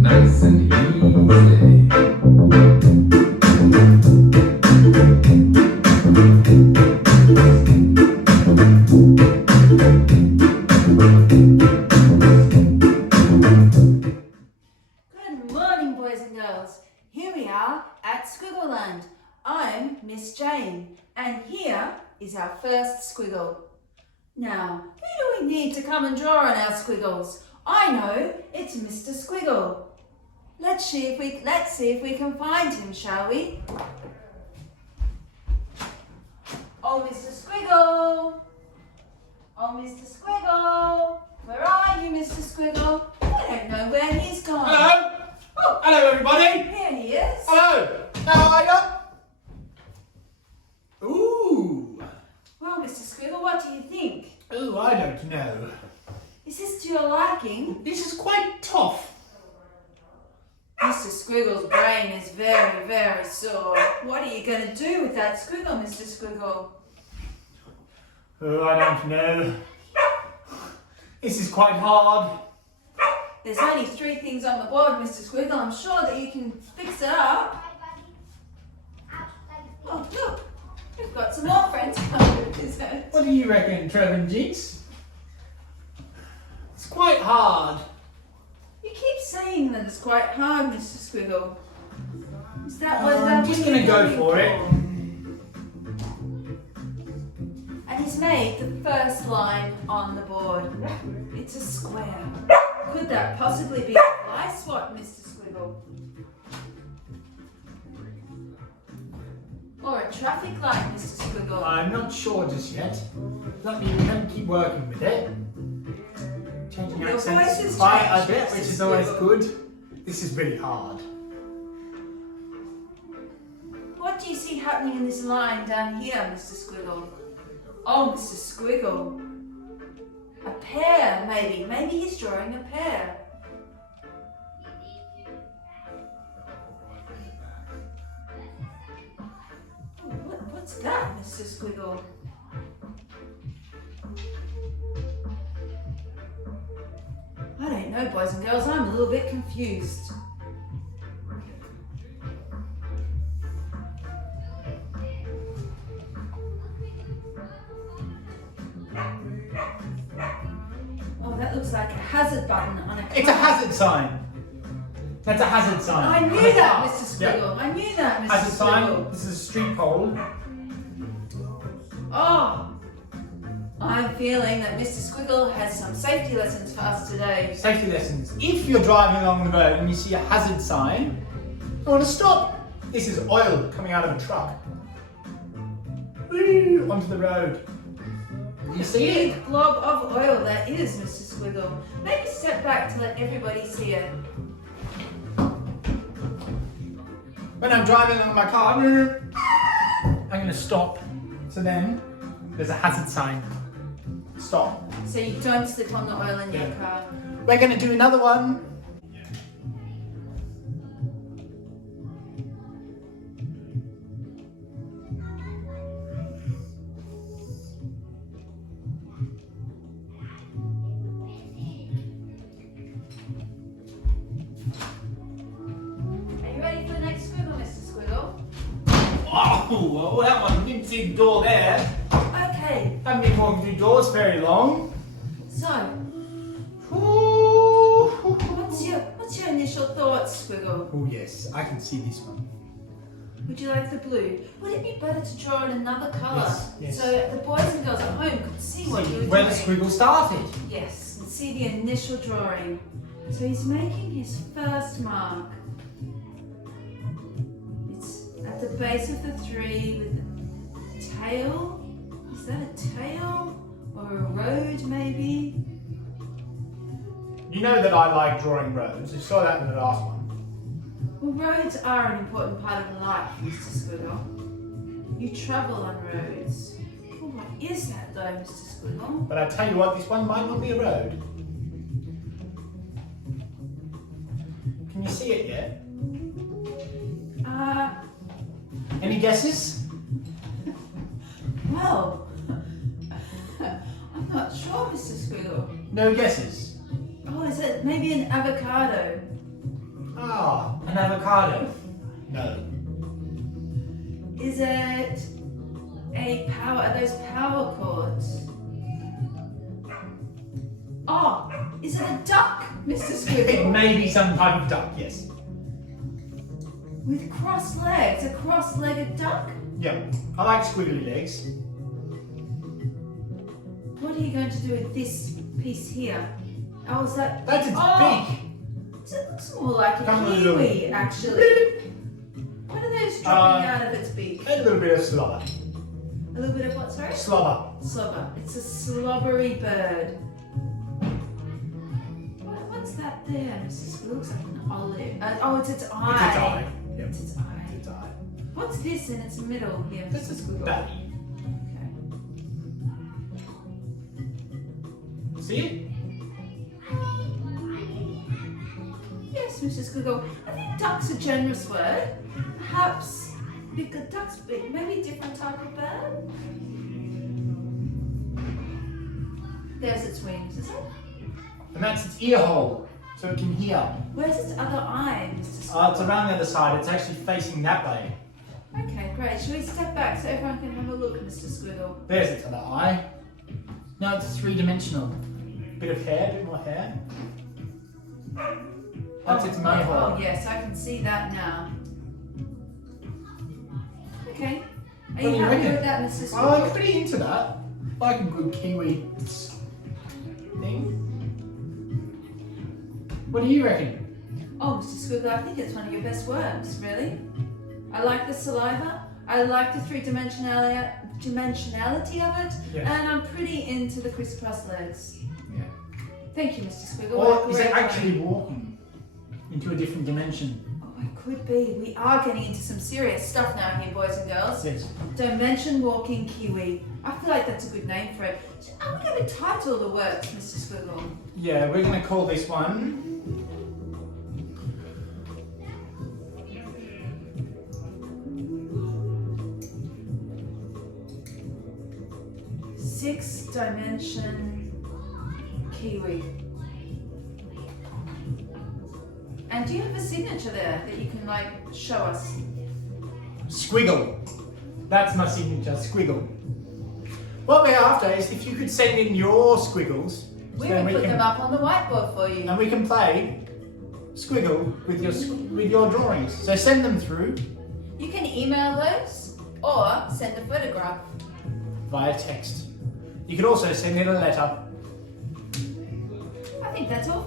Nice and easy. Good morning, boys and girls. Here we are at Squiggleland. I'm Miss Jane, and here is our first squiggle. Now, who do we need to come and draw on our squiggles? I know, it's Mr. Squiggle. Let's see if we can find him, shall we? Oh, Mr. Squiggle! Oh, Mr. Squiggle! Where are you, Mr. Squiggle? I don't know where he's gone. Hello! Oh, Hello, everybody! here he is. Hello! How are you? Ooh! Well, Mr. Squiggle, what do you think? Ooh, I don't know. Is this to your liking? This is quite tough. Mr. Squiggle's brain is very, very sore. What are you going to do with that squiggle, Mr. Squiggle? Oh, I don't know. This is quite hard. There's only 3 things on the board, Mr. Squiggle. I'm sure that you can fix it up. Oh, look. We've got some more friends coming with his head. What do you reckon, Trevor and Jinx? It's quite hard. You keep saying that it's quite hard, Mr. Squiggle. Is that what I'm just going to go for it. And he's made the first line on the board. It's a square. Could that possibly be a fly swat, Mr. Squiggle? Or a traffic light, Mr. Squiggle? I'm not sure just yet. Let me keep working with it. Changing Your voice accents has quite a changed, bit, Mr. which is always Squiggle. good. This is really hard. What do you see happening in this line down here, Mr. Squiggle? Oh, Mr. Squiggle. A pear, maybe. Maybe he's drawing a pear. Oh, what's that, Mr. Squiggle? I don't know, boys and girls. I'm a little bit confused. Oh, that looks like a hazard button on a car. It's a hazard sign. That's a hazard sign. I knew that, Mr. Squiggle. I knew that, Mr. Hazard sign. Squiggle. This is a street pole. Oh, I'm feeling that Mr. Squiggle has some safety lessons for us today. Safety lessons. If you're driving along the road and you see a hazard sign, you want to stop. This is oil coming out of a truck. Woo, onto the road. You see it? Big blob of oil that is, Mr. Squiggle. Maybe step back to let everybody see it. When I'm driving along my car, I'm going to stop. So then there's a hazard sign. Stop. So you don't slip on the oil in your car. We're going to do another one. Are you ready for the next squiggle, Mr. Squiggle? Oh, well, that one didn't see the door there. Okay, Haven't been walking through doors very long. so Ooh. what's your initial thoughts, Squiggle? Oh yes, I can see this one. Would you like the blue? Would it be better to draw in another colour? Yes, yes. So the boys and girls at home could see what you were Where doing. the squiggle started. Yes, and see the initial drawing. So he's making his first mark. It's at the base of the 3 with a tail. Is that a tail? Or a road maybe? You know that I like drawing roads. You saw that in the last one. Well, roads are an important part of life, Mr. Squiggle. You travel on roads. Well, what is that though, Mr. Squiggle? But I tell you what, this one might not be a road. Can you see it yet? guesses? Well, I'm not sure, Mr. Squiggle. No guesses? Oh, is it maybe an avocado? Ah, an avocado. No. Is it are those power cords? Oh, is it a duck, Mr. It Squiggle? may be some type of duck, yes. With crossed legs, a cross-legged duck? Yeah, I like squiggly legs. What are you going to do with this piece here? Oh, is that... That's its beak. So it looks more like a Come on, little- kiwi, actually. What are those dropping out of its beak? A little bit of slobber. A little bit of what, sorry? Slobber. Slobber. It's a slobbery bird. What's that there, Mrs. It looks like an olive. Oh, it's its eye. It's its eye. Yep. It's its eye. Its eye. What's this in its middle here, This Mrs. is Squiggle? belly. Okay. See it? Yes, Mrs. Squiggle. I think duck's a generous word. Perhaps because duck's big, maybe a different type of bird. There's its wings, is it? And that's its ear hole, so it can hear. Where's its other eye, Mr. Squiggle? It's around the other side. It's actually facing that way. Okay, great. Shall we step back so everyone can have a look, Mr. Squiggle? There's its other eye. Now it's three-dimensional. Bit of hair, bit more hair. That's its mouth hole. Oh, yes, I can see that now. Okay. Are What do you you happy reckon? with that, Mr. I'm Squiggle? pretty into that. Like a good kiwi thing. What do you reckon? Oh, Mr. Squiggle, I think it's one of your best works, really. I like the saliva. I like the three-dimensionality of it. Yes. And I'm pretty into the crisscross legs. Yeah. Thank you, Mr. Squiggle. Or is Great it work. actually walking into a different dimension? Oh, it could be. We are getting into some serious stuff now here, boys and girls. Yes. Dimension walking kiwi. I feel like that's a good name for it. I'm going to title the works, Mr. Squiggle. Yeah, we're going to call this one. Six-dimension kiwi. And do you have a signature there that you can show us? Squiggle. That's my signature, Squiggle. What we're after is if you could send in your squiggles, We then will put them up on the whiteboard for you. and we can play Squiggle with your drawings. So send them through You can email those or send a photograph. via text. You could also send in a letter. I think that's all.